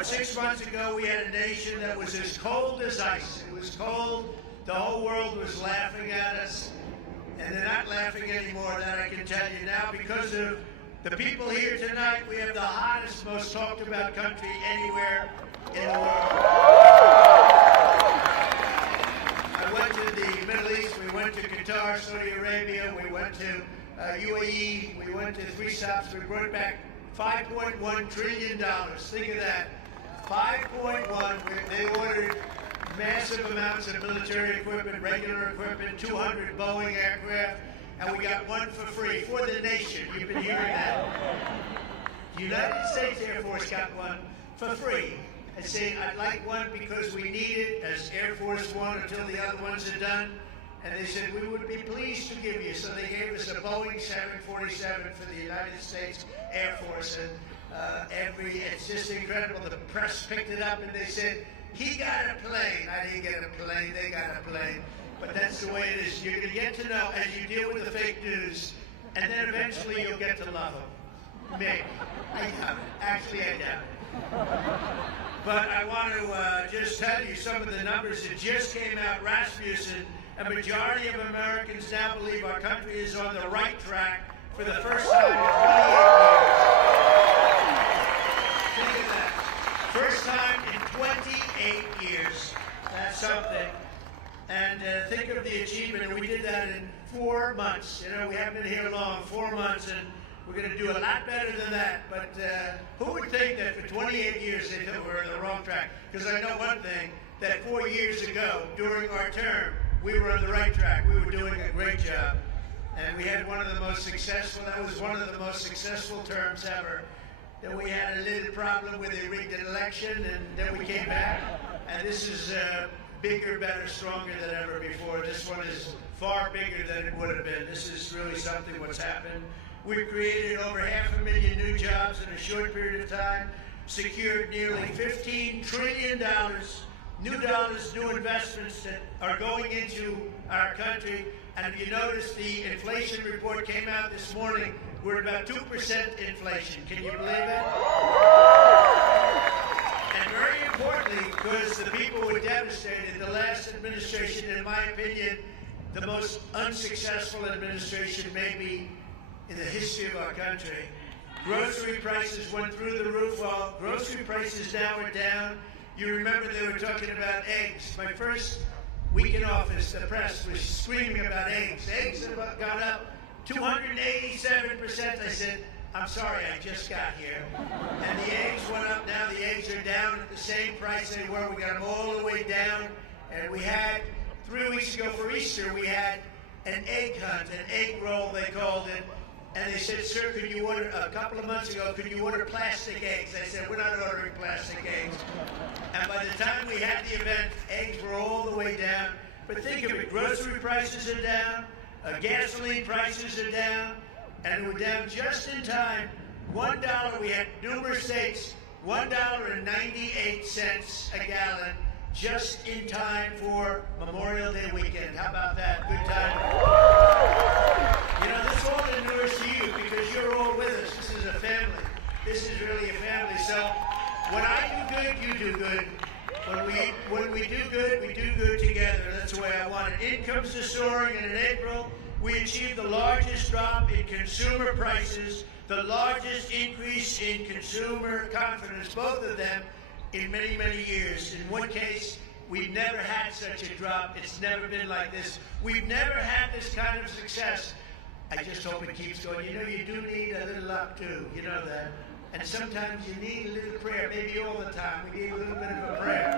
But 6 months ago, we had a nation that was as cold as ice. It was cold. The whole world was laughing at us. And they're not laughing anymore, that I can tell you now, because of the people here tonight. We have the hottest, most talked about country anywhere in the world. I went to the Middle East, we went to Qatar, Saudi Arabia, we went to UAE, we went to 3 stops, we brought back $5.1 trillion. Think of that. 5.1, they ordered massive amounts of military equipment, regular equipment, 200 Boeing aircraft, and we got one for free for the nation. You've been hearing that. The United States Air Force got one for free. I say I'd like one because we need it as Air Force One until the other ones are done. And they said we would be pleased to give you. So they gave us a Boeing 747 for the United States Air Force. And it's just incredible. The press picked it up and they said, he got a plane. I didn't get a plane. They got a plane. But that's the way it is. You're going to get to know as you deal with the fake news. And then eventually you'll get to love them. Maybe. I doubt it. Actually, I doubt it. But I want to just tell you some of the numbers that just came out. Rasmussen, a majority of Americans now believe our country is on the right track for the first time in 28 years. Think of that. First time in 28 years. That's something. And think of the achievement. And we did that in 4 months. You know, we haven't been here long, 4 months, and we're going to do a lot better than that. But who would think that for 28 years they thought we were on the wrong track? Because I know one thing, that 4 years ago, during our term, we were on the right track. We were doing a great job. And we had one of the most successful, that was one of the most successful terms ever. Then we had a little problem with a rigged election, and then we came back. And this is bigger, better, stronger than ever before. This one is far bigger than it would have been. This is really something what's happened. We've created over 500,000 new jobs in a short period of time, secured nearly $15 trillion, new investments that are going into our country. And if you notice, the inflation report came out this morning. We're at about 2% inflation. Can you believe it? And very importantly, because the people were devastated, the last administration, in my opinion, the most unsuccessful administration maybe in the history of our country. Grocery prices went through the roof. Well, grocery prices now are down. You remember they were talking about eggs. My first week in office, the press was screaming about eggs. Eggs have gone up 287%. I said, I'm sorry, I just got here. And the eggs went up. Now the eggs are down at the same price they were. We got them all the way down. And we had, 3 weeks ago for Easter, we had an egg hunt, an egg roll they called it. And they said, sir, could you order, a couple of months ago, could you order plastic eggs? I said, we're not ordering plastic eggs. And by the time we had the event, eggs were all the way down. But think of it, grocery prices are down, gasoline prices are down, and we're down just in time. $1, we had numerous states, $1.98 a gallon, just in time for Memorial Day weekend. How about that? Good time. You know, this all endures to you because you're all with us. This is a family. This is really a family. So when I do good, you do good. When we do good together. That's the way I want it. Incomes are soaring, and in April, we achieved the largest drop in consumer prices, the largest increase in consumer confidence, both of them, in many, many years. In one case, we've never had such a drop. It's never been like this. We've never had this kind of success. I just hope it keeps going. You know, you do need a little luck, too. You know that. And sometimes you need a little prayer, maybe all the time. We need a little bit of a prayer.